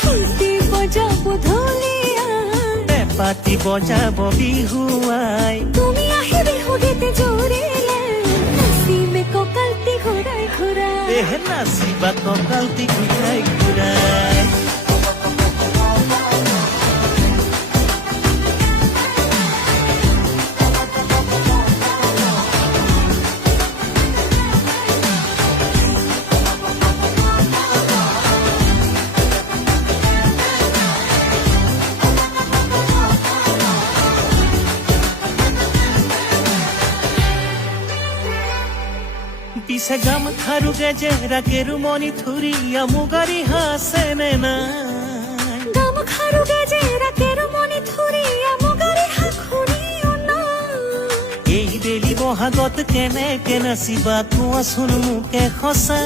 ঢুলি বজাব ঢুলিয়া, পেঁপাতি বজাব বিহুৱাই, তুমি আহি বিহু গীত জুৰিলে, নাচিমে কঁকালটি ঘূৰাই ঘূৰাই। নাচিবা কঁকালটি ঘূৰাই ঘূৰাই। পিছে গাম খাৰু গেজেৰা কেৰুমণি থুৰীয়া মুগাৰী হাছেনে নাই? গাম খাৰু গেজেৰা কেৰুমণি থুৰীয়া মুগাৰী হাখুৰিও নাই। এই বেলি বহাগত কেনেকে নাচিবা কোৱাচোন মোকে সঁচা।